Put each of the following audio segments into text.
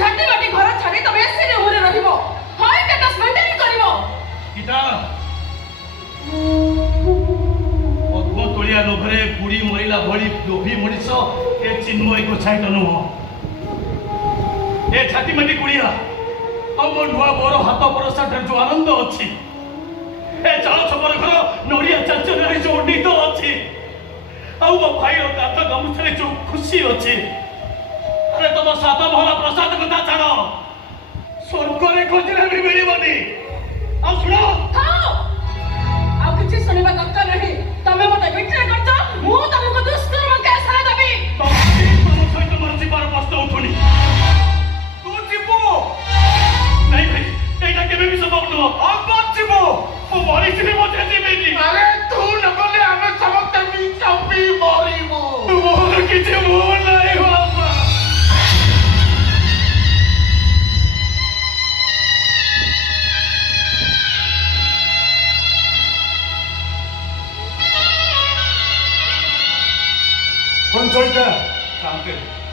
झाटी बाटी घर छाड़ी तमे एसी रे उरे रहिबो हाय स्टेटस मेंटेन करिवो किता पद्म तोलिया लोभरे बुड़ी मरिला भली लोभी मनीष ए चिन्मय को छाइट नुह ए छाती माटी गुड़िया आ मो नुआ बर हाथ परसाट जो आनंद अच्छी ए चाल छपर घर नड़िया चाचर जो उन्नीत अच्छी आ मो भाई कात गामुछे जो खुशी अच्छी अरे तुम सात महला प्रसाद कथा छाड़ स्वर्ग रे खोजले भी मिलबनी आ सुनो ଆଉ କିଛି ଶୁଣିବା ଦରକାର ନାହିଁ ତମେ ମତେ ବିଟ୍ରେ କରିଛ ମୁଁ ତମକୁ ଦୁଷ୍କର୍ମ କେସରେ ଦେବି ତମ ସହିତ ମୋର ଯିବାର ପ୍ରଶ୍ନ ଉଠୁନି ତୁ ଯିବୁ ନାଇଁ ଭାଇ ଏଇଟା କେବେ ବି ସମ୍ଭବ ନୁହଁ ଅବ ଯିବୁ ମୁଁ ମରିଯିବି ମତେ ଯିବିନି ଆରେ ତୁ ନ ଗଲେ ଆମେ ସମସ୍ତେ ମିଶି ମରିବୁ ମୋର କିଛି ଭୁଲ ନାହିଁ ବାପା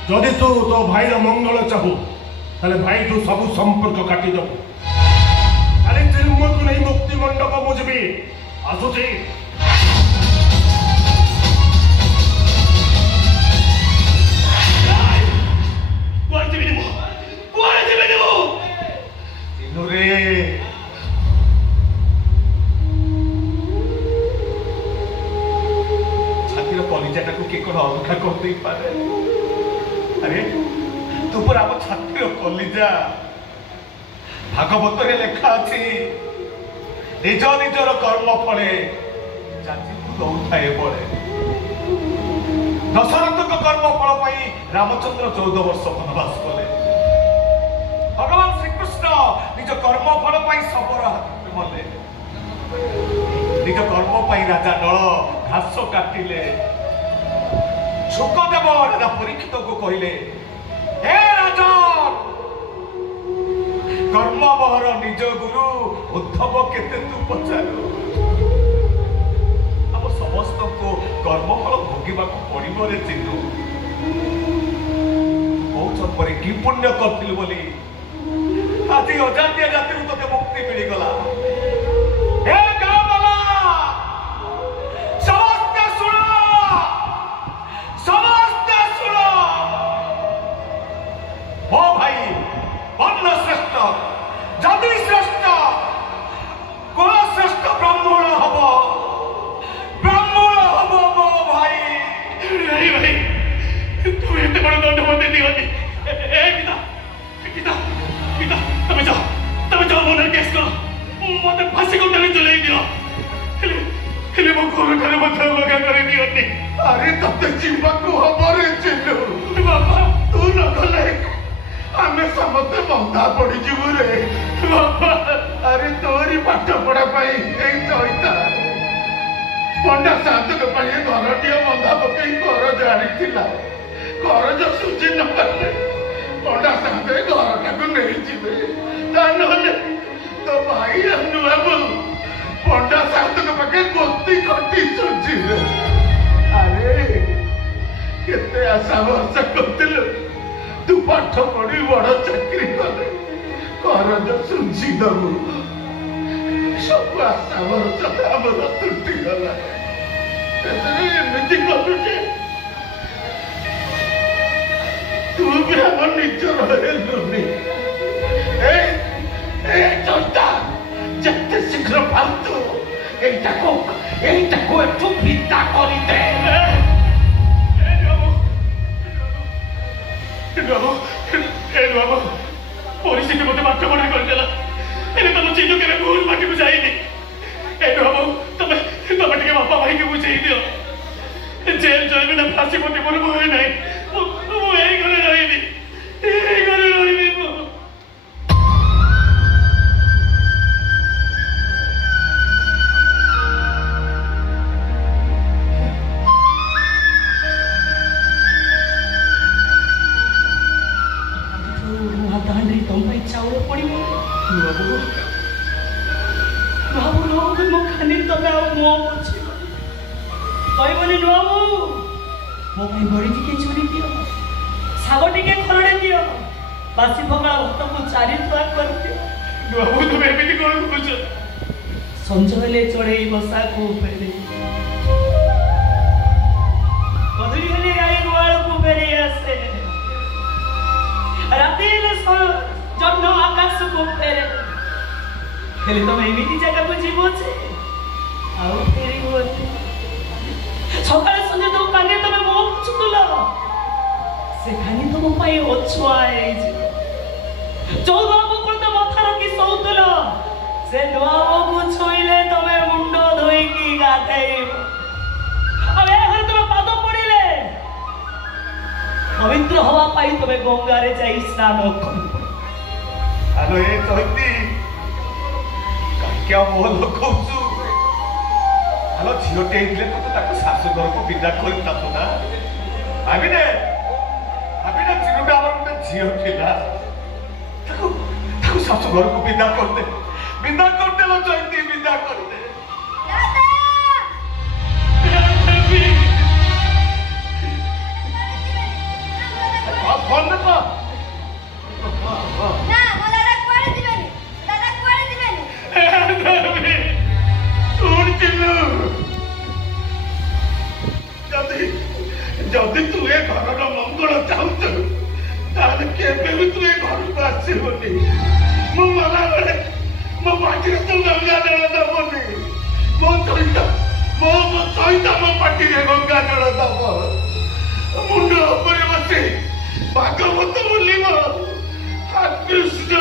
जदि तू तो भाई मंगल चाहू ताले भाई तू सब संपर्क काटी दबु अरे चिन्मय को नहीं मुक्ति मंडप मुझे आसुची कलिजाटा को किए कौन अलगा करदे पारे अरे तू पर आम छात्र कलिजा भागवत लेखा अच्छी निज निजर कर्म फले जाति को दौड़ाए पड़े दशरथ कर्म फल रामचंद्र 14 वर्ष वनवास कले भगवान श्रीकृष्ण निज कर्म फल शबर हाथ मले निज कर्म राजा नल घास काटिले सुखदेव राजा परीक्षित को कहले हे राजन कर्मबहर निज गुरु उद्धव केते तू पचारू हम समस्त को कर्मफल भोगिबा को पड़िबो रे चिन्नु बहुत पर की पुण्य करथिल बोली आज अजातिया जाति तोते मुक्ति मिल गला हे गावला ओ भाई वर्ण श्रेष्ठ जाति श्रेष्ठ कुल श्रेष्ठ ब्राह्मण हब मो भाई नहीं भाई तुम एते बड़ दंड मते दियोनी ए गीता गीता गीता तमे जाओ मोनर केस करो मते फांसी को चले दियो हेले मो घर करे मते लगा करे दियोनी अरे तते जीवा को हबरे चिन्नु बाबा तू न गले आमे समस्त बंधा पड़ी जीवु रे अरे तोरी पाठ पढ़ा पाई एई तोइता पंडा साधक पाई घरटिया बंधा पकई घर जानिथिला घर जो सुझी न पारे पंडा साधक घरटा को नहीं जीवे ता नले तो भाई नुआ बोल पंडा साधक पके गोती कटी सुझी रे अरे केते आशा वर्षा करथिलु तू पाठ पढ़ी बड़ चाकरी कले करज सुझी दबु सब आशा भरोसा आमर तुटी गला एमती कलु जे तू भी हम निजर हेलुनी ए चोटा जत्ते शीघ्र फालतू एटा को एठू पिता करी दे बाबा परिस्थिति मत बात बड़ा करदेला तुम चीज के भूल बाटी को जाइनी बाबू तुम टे बापा भाई के बुझे दियो जेल जाइबी ना फांसी मत मोर भय नहीं यही घरे रही चाउल पड़ो बाबू लोग मो खानी तमे आ मो पछी कहबनी नो मो भाई बड़ी टिके चूरी दियो साग टिके खरड़े दियो बासी पकड़ा भक्त को 4 टका करते बाबू तुम एमिति कोन कुछ संज हेले चढ़े बसा को फेरे मधुरी हेले गाई गुआल को फेरे आसे राती हेले जन्म आकाश को फेरे हेले तुम एमिति जगह को जीवो छे आउ फेरी होते सकाळे संजे तो काने तमे मो छुतुला से खानी तुम पाई ओछुआए चौदह को तो मथा रखी सौतुला से दुआओ को छुईले तमे मुंडो धोई की गाथेई अब ए हर तुम पाद पड़िले पवित्र हवा पाई तमे गंगा रे जाई स्नान कर हेलो ए तोती क्या मोह लोकौछु हेलो झियोटे इतले तो ताको सासु घर को विदा करि तातो ना आबिने चिरुबे आवर गोटे झियो थिला ताको सासु घर को विदा करते लो चैती विदा करते दादा फोन दे पा ना मला कोणी दिबेनी दादा कोणी दिबेनी सुन चिल्लू जदि तू ए घर मंगल चाहूचु ताले केबे भी तू ए घर को आसीबनी मो मना बेले मो पाटी रे तू गंगा जल दबनी मो सहित मो पाटी रे गंगा जल दब मुंड ऊपर बसी भागवत बोलिबो कृष्ण